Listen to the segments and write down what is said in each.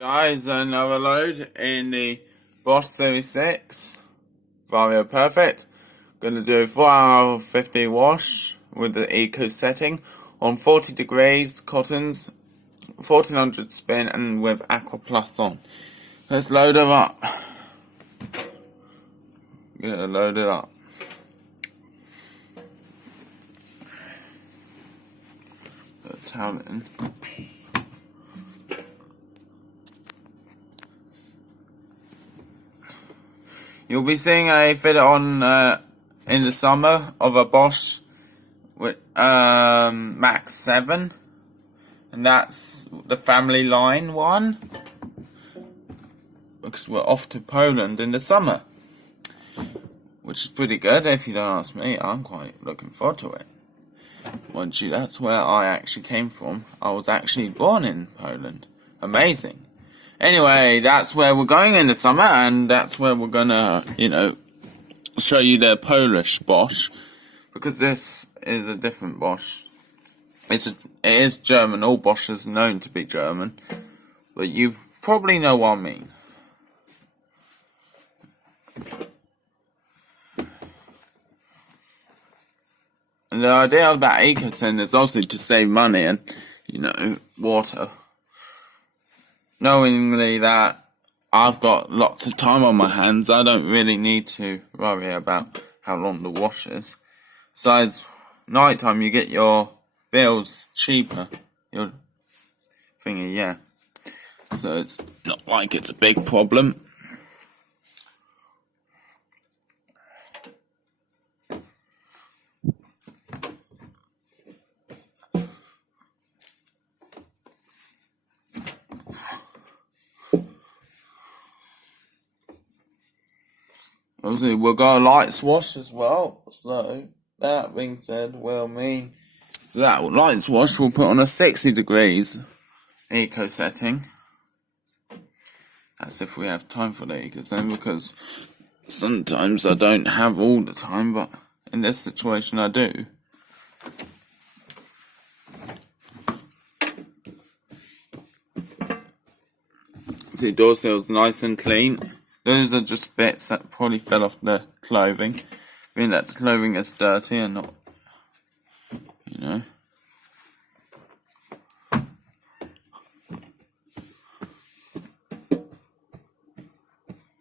Guys, another load in the Bosch Series 6 Vario Perfect. Gonna do a 4-hour 50 wash with the eco setting on 40 degrees cottons, 1400 spin, and with Aqua Plus on. Let's load them up. Get it loaded up. Put a towel in. You'll be seeing a video on in the summer of a Bosch with Max 7, and that's the family line one, because we're off to Poland in the summer, which is pretty good. If you don't ask me, I'm quite looking forward to it. Mind you, that's where I actually came from. I was actually born in Poland. Amazing. Anyway, that's where we're going in the summer, and that's where we're gonna, show you the Polish Bosch, because this is a different Bosch. It is German. All Bosch is known to be German, but you probably know what I mean. And the idea of that EcoSend is also to save money and, water. Knowingly that I've got lots of time on my hands, I don't really need to worry about how long the wash is. Besides, night time you get your bills cheaper. Your thingy, yeah. So it's not like it's a big problem. Obviously, we've got a lights wash as well, so that being said, so that lights wash we'll put on a 60 degrees eco setting. That's if we have time for the eco setting, because sometimes I don't have all the time, but in this situation I do. The door seal's nice and clean. Those are just bits that probably fell off the clothing, meaning that the clothing is dirty and not,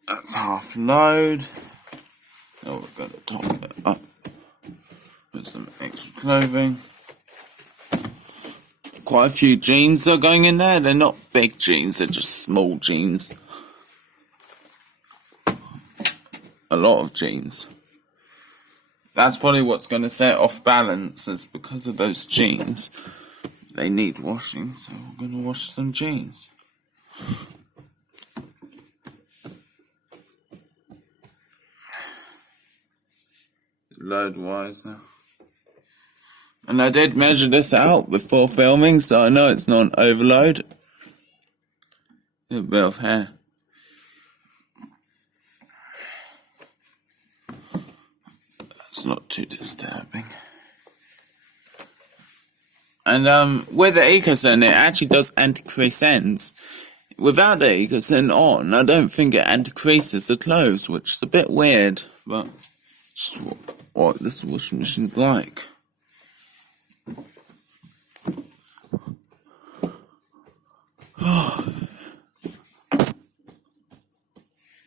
That's half load. Now we're going to top it up with some extra clothing. Quite a few jeans are going in there. They're not big jeans, they're just small jeans. A lot of jeans. That's probably what's going to set off balance, is because of those jeans. They need washing, so we're going to wash some jeans. Load wise now. And I did measure this out before filming, so I know it's not an overload. A bit of hair. It's not too disturbing. And with the EcoSend, it actually does anti-crease ends. Without the EcoSend on, I don't think it anti-creases the clothes, which is a bit weird, but it's what this washing machine's like.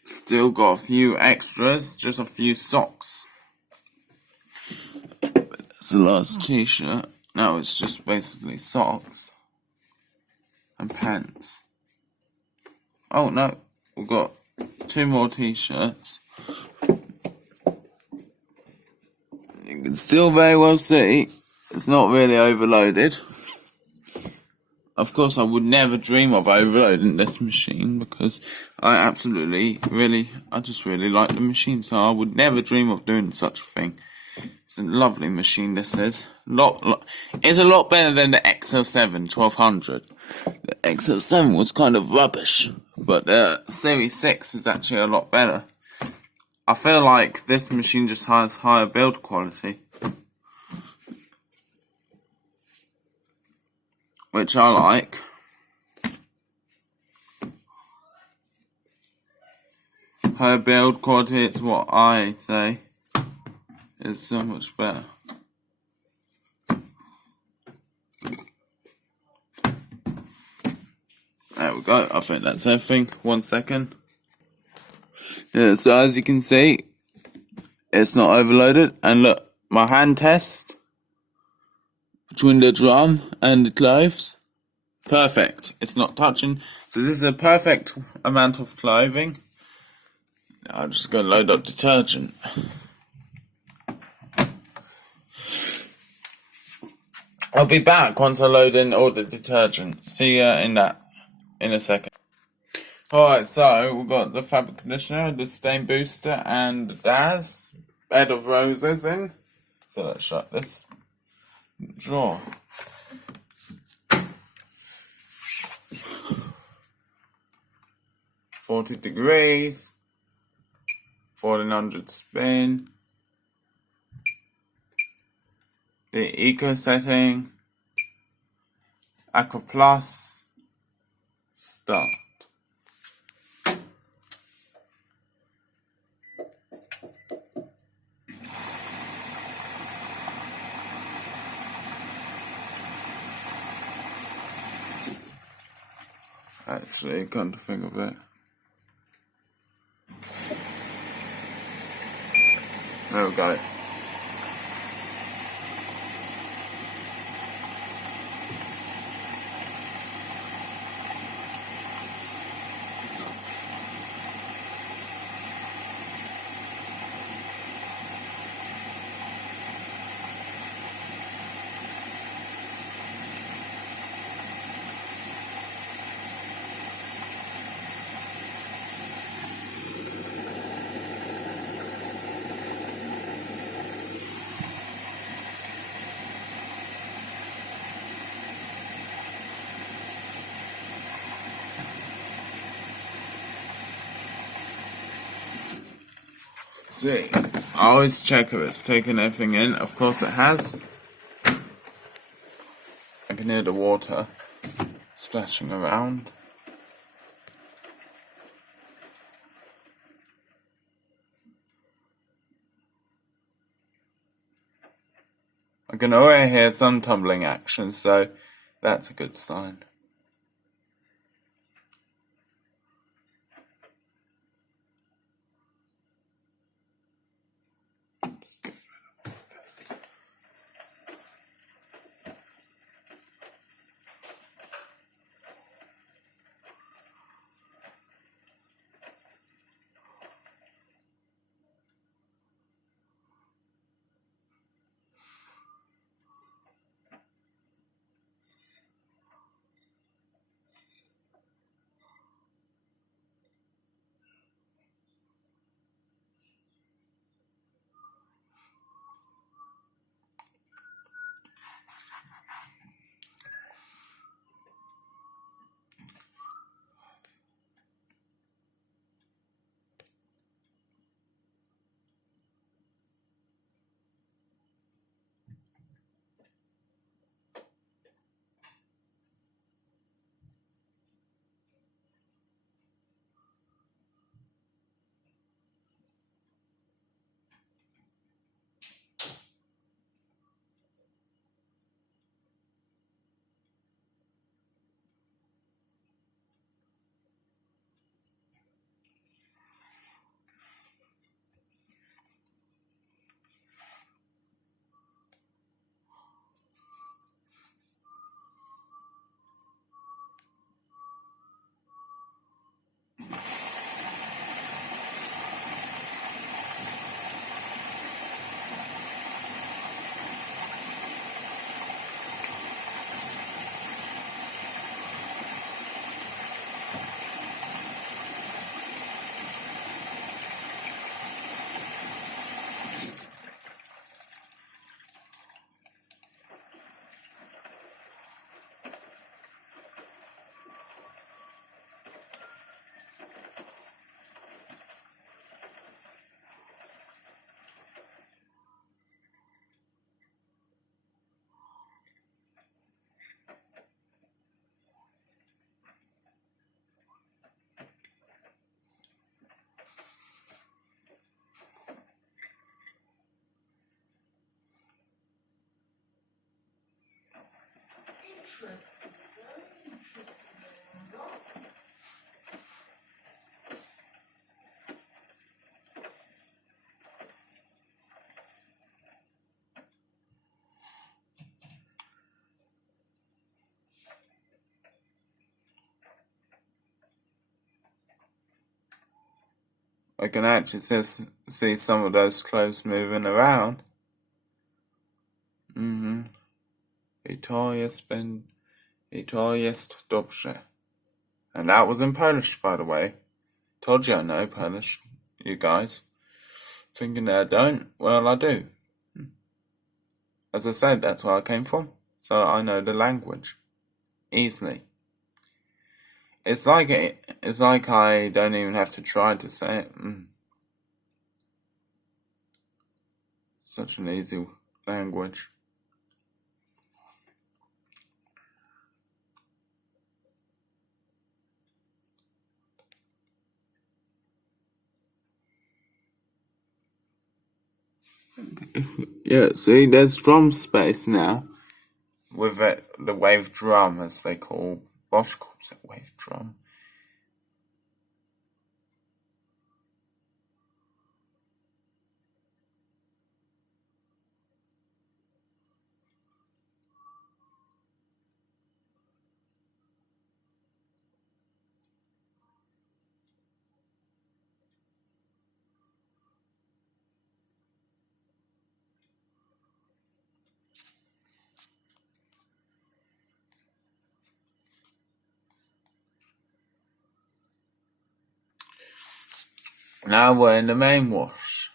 Still got a few extras, just a few socks. It's the last t-shirt. Now it's just basically socks and pants. Oh no, we've got 2 more t-shirts. You can still very well see it's not really overloaded. Of course, I would never dream of overloading this machine, because I just really like the machine, so I would never dream of doing such a thing. It's a lovely machine, this is. It's a lot better than the XL7 1200. The XL7 was kind of rubbish, but the Series 6 is actually a lot better. I feel like this machine just has higher build quality, which I like. her build quality, it's what I say is so much better. There we go, I think that's everything. 1 second. Yeah, so as you can see, it's not overloaded. And look, my hand test between the drum and the cloves, perfect. It's not touching. So this is a perfect amount of clothing. I'm just going to load up detergent. I'll be back once I load in all the detergent. See you in a second. Alright, so we've got the fabric conditioner, the stain booster, and the Daz. Bed of roses in. So let's shut this drawer. $40, 1400 spin. The eco setting, Aqua Plus, start. Actually, come to think of it. There we go. See, I always check if it's taken everything in. Of course it has. I can hear the water splashing around. I can already hear some tumbling action, so that's a good sign. I can actually see some of those clothes moving around. I to jest dobrze. And that was in Polish, by the way. Told you I know Polish, you guys. Thinking that I don't? Well, I do. As I said, that's where I came from. So I know the language. Easily. It's like I don't even have to try to say it. Such an easy language. Yeah, see, there's drum space now. With the wave drum, as they call, Bosch calls it wave drum. Now we're in the main wash.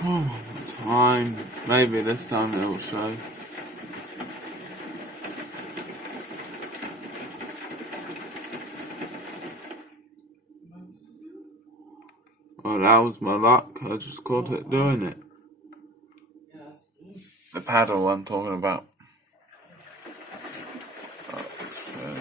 One more time. Maybe this time it will show. Oh, that was my luck. I just caught it doing it. The paddle I'm talking about. Oh, it's fair.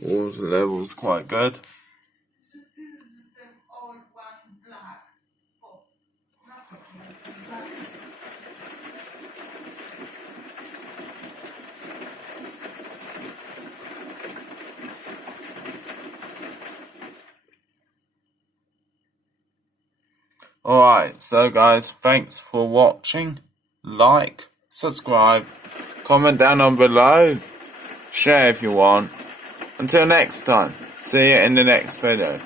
Water level's quite good. This is just an old one black spot. Alright, so guys, thanks for watching. Like, subscribe, comment down on below, share if you want. Until next time, see you in the next video.